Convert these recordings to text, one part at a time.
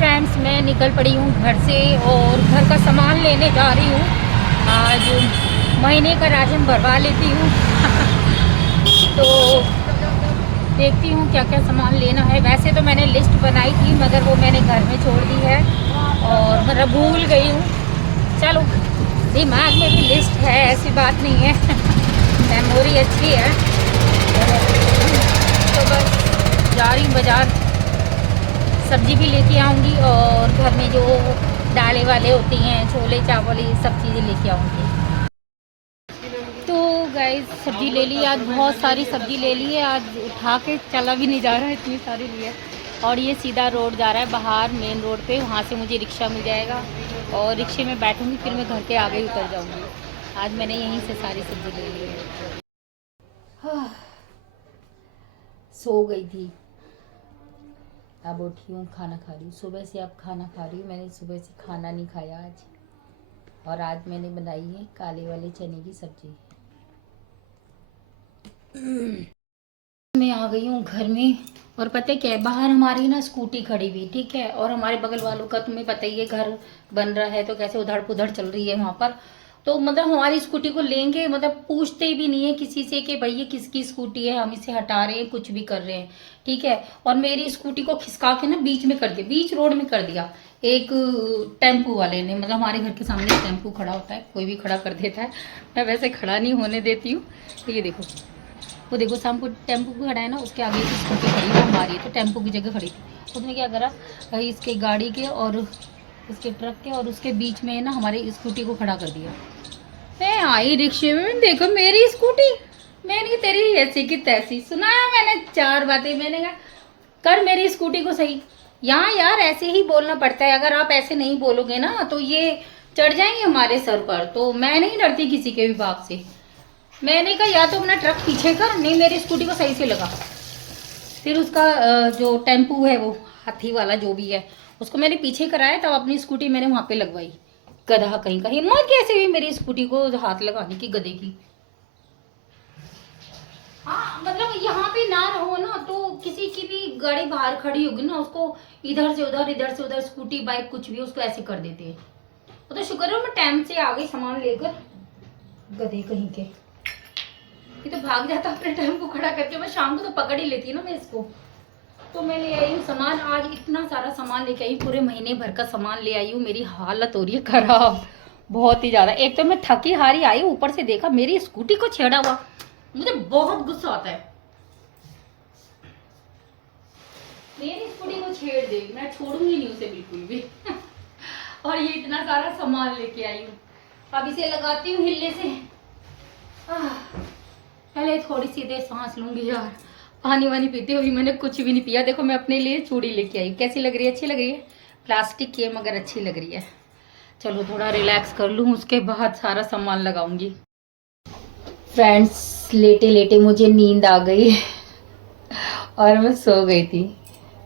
Friends, मैं निकल पड़ी हूँ घर से और घर का सामान लेने जा रही हूँ। आज महीने का राशन भरवा लेती हूँ। तो देखती हूँ क्या क्या सामान लेना है। वैसे तो मैंने लिस्ट बनाई थी मगर वो मैंने घर में छोड़ दी है और मतलब भूल गई हूँ। चलो, दिमाग में भी लिस्ट है, ऐसी बात नहीं है। मेमोरी अच्छी है। तो बस जा रही हूँ बाज़ार। सब्जी भी लेके आऊँगी और घर में जो दालें वाले होती हैं, छोले चावल, ये सब चीज़ें लेके आऊँगी। तो गाइस, सब्जी ले ली। आज बहुत सारी सब्जी ले ली है। आज उठा के चला भी नहीं जा रहा है, इतनी सारी ली है। और ये सीधा रोड जा रहा है बाहर मेन रोड पे, वहाँ से मुझे रिक्शा मिल जाएगा और रिक्शे में बैठूँगी, फिर मैं घर के आगे ही उतर जाऊँगी। आज मैंने यहीं से सारी सब्जी ले ली है। हाँ, सो गई थी, अब उठी हूँ, खाना खा रही हूँ। सुबह से अब खाना खा रही हूँ। मैंने सुबह से खाना नहीं खाया आज। और आज मैंने बनाई है काले वाले चने की सब्जी। मैं आ गई हूँ घर में और पता है क्या है, बाहर हमारी ना स्कूटी खड़ी हुई, ठीक है। और हमारे बगल वालों का तुम्हें पता ही है, घर बन रहा है तो कैसे उधड़ पुधड़ चल रही है वहाँ पर। तो मतलब हमारी स्कूटी को लेंगे, मतलब पूछते भी नहीं है किसी से कि भाई ये किसकी स्कूटी है, हम इसे हटा रहे हैं, कुछ भी कर रहे हैं, ठीक है। और मेरी स्कूटी को खिसका के ना बीच में कर दिया, बीच रोड में कर दिया एक टेम्पू वाले ने। मतलब हमारे घर के सामने टेम्पू खड़ा होता है, कोई भी खड़ा कर देता है, मैं वैसे खड़ा नहीं होने देती हूँ। तो ये देखो, वो देखो शाम को टेम्पो खड़ा है ना, उसके आगे की स्कूटी खड़ी वो हमारी है, तो टेम्पो की जगह खड़ी थी। उसने क्या करा, इसके गाड़ी के और इसके ट्रक के और उसके बीच में ना हमारी स्कूटी को खड़ा कर दिया। मैं आई रिक्शे में, मैंने देखा मेरी स्कूटी। मैंने तेरी ऐसी की तैसी सुनाया, मैंने चार बातें। मैंने कहा कर मेरी स्कूटी को सही। यहाँ यार ऐसे ही बोलना पड़ता है, अगर आप ऐसे नहीं बोलोगे ना तो ये चढ़ जाएंगे हमारे सर पर। तो मैं नहीं डरती किसी के भी बाप से। मैंने कहा या तो अपना ट्रक पीछे कर, नहीं मेरी स्कूटी को सही से लगा। फिर उसका जो टेम्पू है वो हाथी वाला जो भी है, उसको मैंने पीछे कराया, तब अपनी स्कूटी मैंने वहां पे लगवाई। गधा कहीं का, हिम्मत कैसे हुई मेरी स्कूटी को हाथ लगाने की, गधे की। हाँ मतलब यहाँ पे ना रहो ना तो किसी की भी गाड़ी बाहर खड़ी होगी ना, उसको इधर से उधर स्कूटी बाइक कुछ भी, उसको ऐसे कर देते हैं। वो तो शुक्र है मैं टाइम से आ गई सामान लेकर। गधे कहीं के, ये तो भाग जाता अपने टाइम को खड़ा करके। मैं शाम को तो पकड़ ही लेती ना मैं इसको। तो मैं ले आई हूँ सामान। आज इतना सारा सामान लेके आई, पूरे महीने भर का सामान ले आई हूँ। मेरी हालत हो रही है खराब, बहुत ही ज्यादा। एक तो मैं थकी हारी आई, ऊपर से देखा मेरी स्कूटी को छेड़ा हुआ। मुझे बहुत गुस्सा आता है, मेरी स्कूटी को छेड़ दे, मैं छोड़ूंगी नहीं उसे बिल्कुल भी। और ये इतना सारा सामान लेके आई हूँ, अब इसे लगाती हूँ हिलने से। पहले थोड़ी सी देर सांस लूंगी यार। पानी वानी पीती हुई, मैंने कुछ भी नहीं पिया। देखो मैं अपने लिए चूड़ी लेके आई, कैसी लग रही है, अच्छी लग रही है। प्लास्टिक की है मगर अच्छी लग रही है। चलो थोड़ा रिलैक्स कर लूँ, उसके बाद सारा सामान लगाऊंगी। फ्रेंड्स, लेटे लेटे मुझे नींद आ गई और मैं सो गई थी।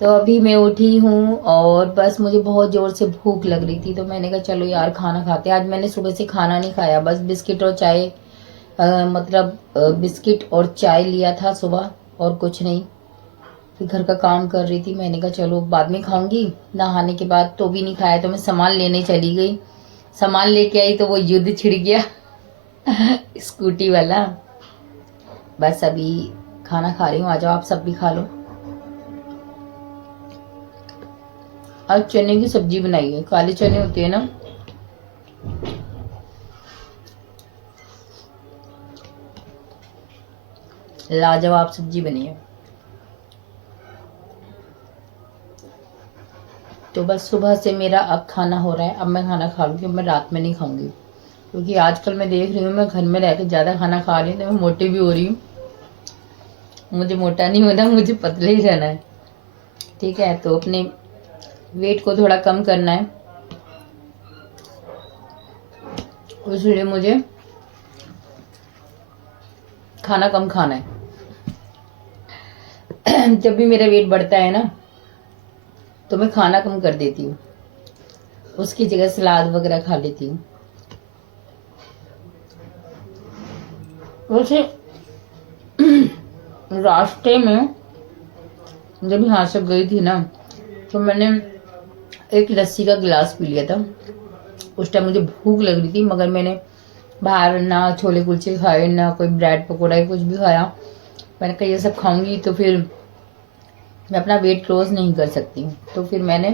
तो अभी मैं उठी हूँ और बस मुझे बहुत जोर से भूख लग रही थी, तो मैंने कहा चलो यार खाना खाते। आज मैंने सुबह से खाना नहीं खाया, बस बिस्किट और चाय, बिस्किट और चाय लिया था सुबह, और कुछ नहीं। फिर घर का काम कर रही थी, मैंने कहा चलो बाद में खाऊंगी नहाने के बाद। तो भी नहीं खाया, तो मैं सामान लेने चली गई। सामान लेके आई तो वो युद्ध छिड़ गया स्कूटी वाला। बस अभी खाना खा रही हूँ, आ जाओ आप सब भी खा लो। आज चने की सब्जी बनाई है, काले चने होते हैं ना, लाजवाब सब्जी बनी है। तो बस सुबह से मेरा अब खाना हो रहा है, अब मैं खाना खा लूँगी। मैं रात में नहीं खाऊंगी, क्योंकि आजकल मैं देख रही हूँ मैं घर में रहकर ज़्यादा खाना खा रही हूँ, तो मैं मोटी भी हो रही हूँ। मुझे मोटा नहीं होना, मुझे पतले ही रहना है, ठीक है। तो अपने वेट को थोड़ा कम करना है, इसलिए मुझे खाना कम खाना है। जब भी मेरा वेट बढ़ता है ना, तो मैं खाना कम कर देती हूँ, उसकी जगह सलाद वगैरह खा लेती हूँ। वैसे रास्ते में जब यहाँ से गई थी ना, तो मैंने एक लस्सी का गिलास पी लिया था। उस टाइम मुझे भूख लग रही थी, मगर मैंने बाहर ना छोले कुलचे खाए, ना कोई ब्रेड पकौड़ा कुछ भी खाया। मैंने कहा ये सब खाऊंगी तो फिर मैं अपना वेट लॉस नहीं कर सकती, तो फिर मैंने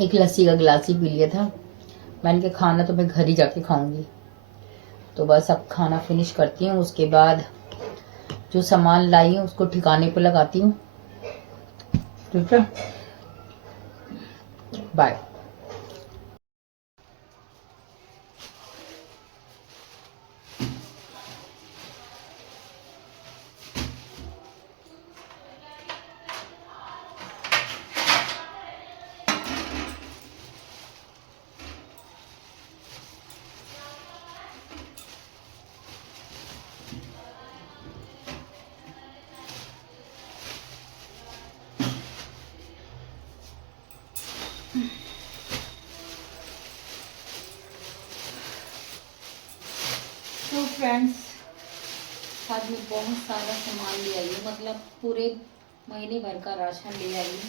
एक लस्सी का गिलास ही पी लिया था। मैंने कहा खाना तो मैं घर ही जाके खाऊंगी। तो बस अब खाना फिनिश करती हूँ, उसके बाद जो सामान लाई हूँ उसको ठिकाने पे लगाती हूँ। ठीक है, बाय। तो फ्रेंड्स, आज मैं बहुत सारा सामान ले आई हूँ, मतलब पूरे महीने भर का राशन ले आई हूँ।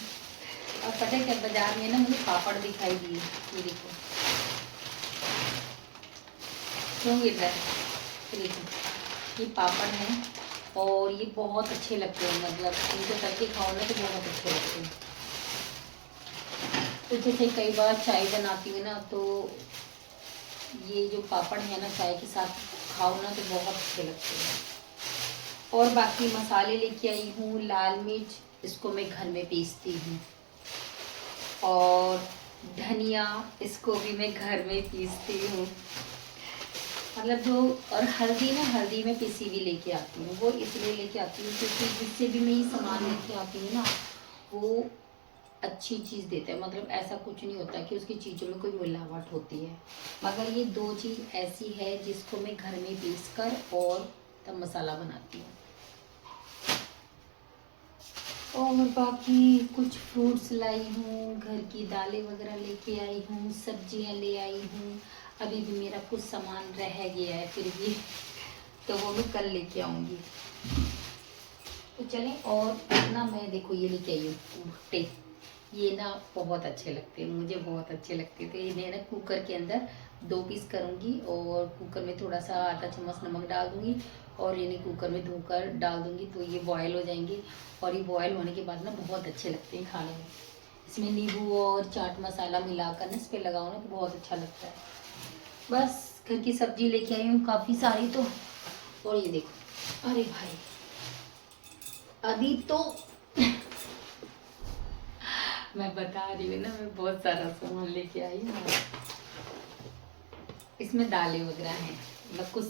और पता है क्या, बाजार में ना मुझे पापड़ दिखाई दिए, ये देखो क्यों गिर रहा है, ये देखो ये पापड़ हैं और ये बहुत अच्छे लगते हैं, मतलब इनको तल के खाओ ना तो बहुत अच्छे लगते हैं। तो जैसे कई बार चाय बनाती हूँ ना, तो ये जो पापड़ है ना चाय के साथ खाओ ना तो बहुत अच्छे लगते हैं। और बाकी मसाले लेके आई हूँ, लाल मिर्च इसको मैं घर में पीसती हूँ, और धनिया इसको भी मैं घर में पीसती हूँ, मतलब जो, और हल्दी ना, हल्दी में पिसी भी लेके आती हूँ। वो इसलिए लेके आती हूँ क्योंकि जिससे भी मैं ये सामान लेके आती हूँ ना, वो अच्छी चीज़ देता है, मतलब ऐसा कुछ नहीं होता कि उसकी चीज़ों में कोई मिलावट होती है। मगर ये दो चीज़ ऐसी है जिसको मैं घर में पीस कर और तब मसाला बनाती हूँ। और बाकी कुछ फ्रूट्स लाई हूँ, घर की दालें वगैरह लेके आई हूँ, सब्जियाँ ले आई हूँ। अभी भी मेरा कुछ सामान रह गया है फिर भी, तो वो मैं कल लेके आऊँगी। तो चलें, और ना मैं देखो ये लेके आई हूँ भुट्टे, ये ना बहुत अच्छे लगते हैं, मुझे बहुत अच्छे लगते थे। इन्हें ना कुकर के अंदर 2 पीस करूँगी और कुकर में थोड़ा सा आधा चम्मच नमक डाल दूँगी और इन्हें कुकर में धोकर डाल दूँगी, तो ये बॉयल हो जाएंगे। और ये बॉयल होने के बाद ना बहुत अच्छे लगते हैं खाने में। इसमें नींबू और चाट मसाला मिलाकर ना इस पर लगाओ ना तो बहुत अच्छा लगता है। बस घर की सब्जी लेके आई हूँ काफ़ी सारी तो। और ये देखो, अरे भाई अभी तो मैं बता रही हूँ ना, मैं बहुत सारा सामान लेके आई हूँ। इसमें दालें वगैरह हैं, मतलब कुछ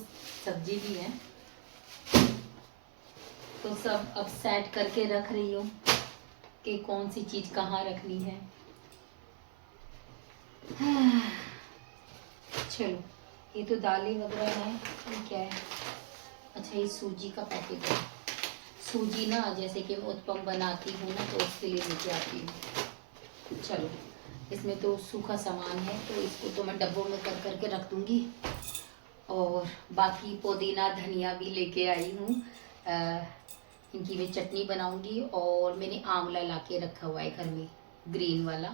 सब्जी भी है, तो सब अब सेट करके रख रही हूँ कि कौन सी चीज़ कहाँ रखनी है। चलो, ये तो दालें वगैरह हैं। ये क्या है, अच्छा ये सूजी का पैकेट है। सूजी ना जैसे कि मैं उत्पम बनाती हूँ ना तो उसके लिए लेके आती हूँ। चलो, इसमें तो सूखा सामान है तो इसको तो मैं डब्बों में कर करके रख दूँगी। और बाकी पुदीना धनिया भी लेके आई हूँ, इनकी मैं चटनी बनाऊंगी। और मैंने आंवला ला के रखा हुआ है घर में, ग्रीन वाला,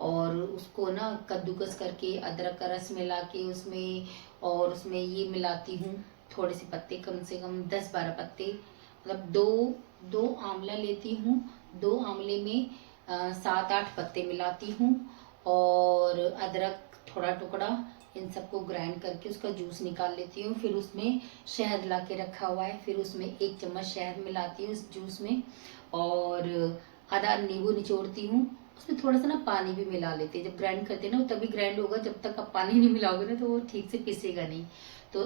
और उसको ना कद्दूकस करके अदरक का रस मिला के उसमें, और उसमें ये मिलाती हूँ थोड़े से पत्ते, कम से कम 10-12 पत्ते, मतलब दो दो आंवला लेती हूँ, 2 आंवले में 7-8 पत्ते मिलाती हूँ, और अदरक थोड़ा टुकड़ा, इन सबको ग्राइंड करके उसका जूस निकाल लेती हूँ। फिर उसमें शहद ला के रखा हुआ है, फिर उसमें 1 चम्मच शहद मिलाती हूँ इस जूस में, और आधा नींबू निचोड़ती हूँ। उसमें थोड़ा सा ना पानी भी मिला लेते हैं, जब ग्राइंड करते हैं ना तभी ग्राइंड होगा, जब तक आप पानी नहीं मिलाओगे ना तो वो ठीक से पिसेगा नहीं। तो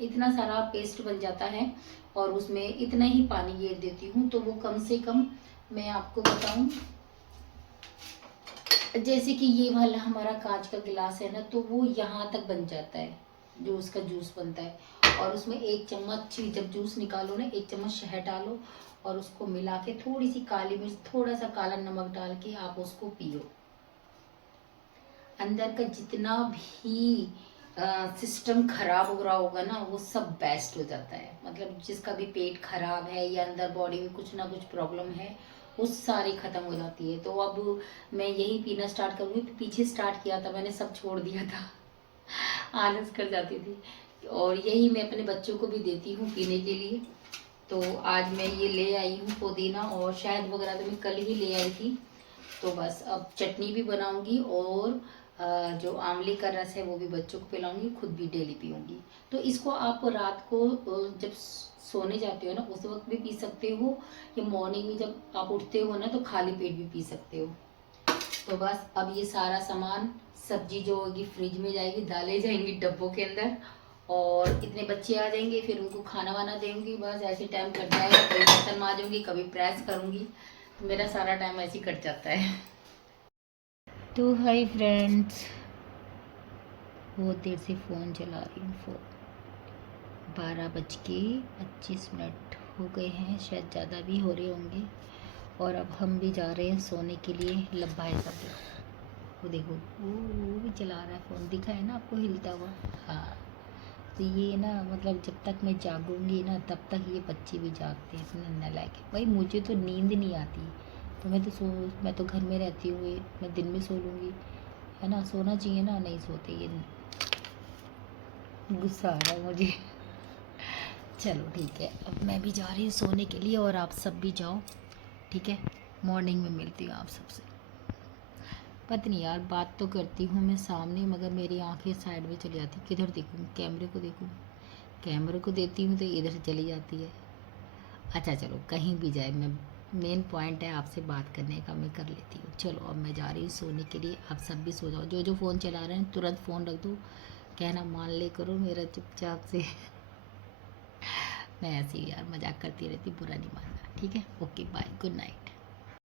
इतना सारा पेस्ट बन जाता है, और उसमें इतना ही पानी घेर देती हूँ, तो वो कम से कम, मैं आपको बताऊँ, जैसे कि ये वाला हमारा कांच का गिलास है ना, तो वो यहाँ तक बन जाता है जो उसका जूस बनता है। और उसमें 1 चम्मच, जब जूस निकालो ना 1 चम्मच शहद डालो, और उसको मिला के थोड़ी सी काली मिर्च, थोड़ा सा काला नमक डाल के आप उसको पियो। अंदर का जितना भी सिस्टम खराब हो रहा होगा ना, वो सब बेस्ट हो जाता है। मतलब जिसका भी पेट खराब है या अंदर बॉडी में कुछ ना कुछ प्रॉब्लम है, वो सारी ख़त्म हो जाती है। तो अब मैं यही पीना स्टार्ट करूँगी। पीछे स्टार्ट किया था मैंने, सब छोड़ दिया था, आलस कर जाती थी। और यही मैं अपने बच्चों को भी देती हूँ पीने के लिए। तो आज मैं ये ले आई हूँ पुदीना, और शहद वगैरह तो मैं कल ही ले आई थी। तो बस अब चटनी भी बनाऊंगी, और जो आंवले का रस है वो भी बच्चों को पिलाऊंगी, खुद भी डेली पीऊंगी। तो इसको आप रात को जब सोने जाते हो ना उस वक्त भी पी सकते हो, या मॉर्निंग में जब आप उठते हो ना तो खाली पेट भी पी सकते हो। तो बस अब ये सारा सामान, सब्जी जो होगी फ्रिज में जाएगी, दालें जाएंगी डब्बों के अंदर, और इतने बच्चे आ जाएंगे फिर उनको खाना वाना देंगी। बस ऐसे टाइम कट जाएगा, कभी बर्तन मांजूंगी, कभी प्रेस करूंगी, तो मेरा सारा टाइम ऐसे ही कट जाता है। तो हाय फ्रेंड्स, बहुत देर से फ़ोन चला रही हूँ। 12:25 हो गए हैं, शायद ज़्यादा भी हो रहे होंगे। और अब हम भी जा रहे हैं सोने के लिए। लब्बा है सब, वो देखो वो भी चला रहा है फ़ोन, दिखा है ना आपको हिलता हुआ। हाँ, तो ये ना मतलब जब तक मैं जागूंगी ना तब तक ये बच्चे भी जागते हैं, इतना नालायक है भाई। मुझे तो नींद नहीं आती, तो मैं तो घर में रहती हूँ, मैं दिन में सो लूँगी, है ना। सोना चाहिए ना, नहीं सोते ये, गुस्सा आ रहा है मुझे। चलो ठीक है, अब मैं भी जा रही हूँ सोने के लिए, और आप सब भी जाओ, ठीक है। मॉर्निंग में मिलती हूँ आप सबसे। पता नहीं यार, बात तो करती हूँ मैं सामने, मगर मेरी आंखें साइड में चली जाती, किधर देखूँ, कैमरे को देखूँ, कैमरे को देती हूँ तो इधर से चली जाती है। अच्छा चलो, कहीं भी जाए, मैं मेन पॉइंट है आपसे बात करने का, मैं कर लेती हूँ। चलो अब मैं जा रही हूँ सोने के लिए, आप सब भी सो जाओ। जो जो फ़ोन चला रहे हैं तुरंत फ़ोन रख दो, कहना मान ले करो मेरा चुपचाप से। मैं ऐसे ही यार मजाक करती रहती, बुरा नहीं मानना, ठीक है। Okay bye, good night.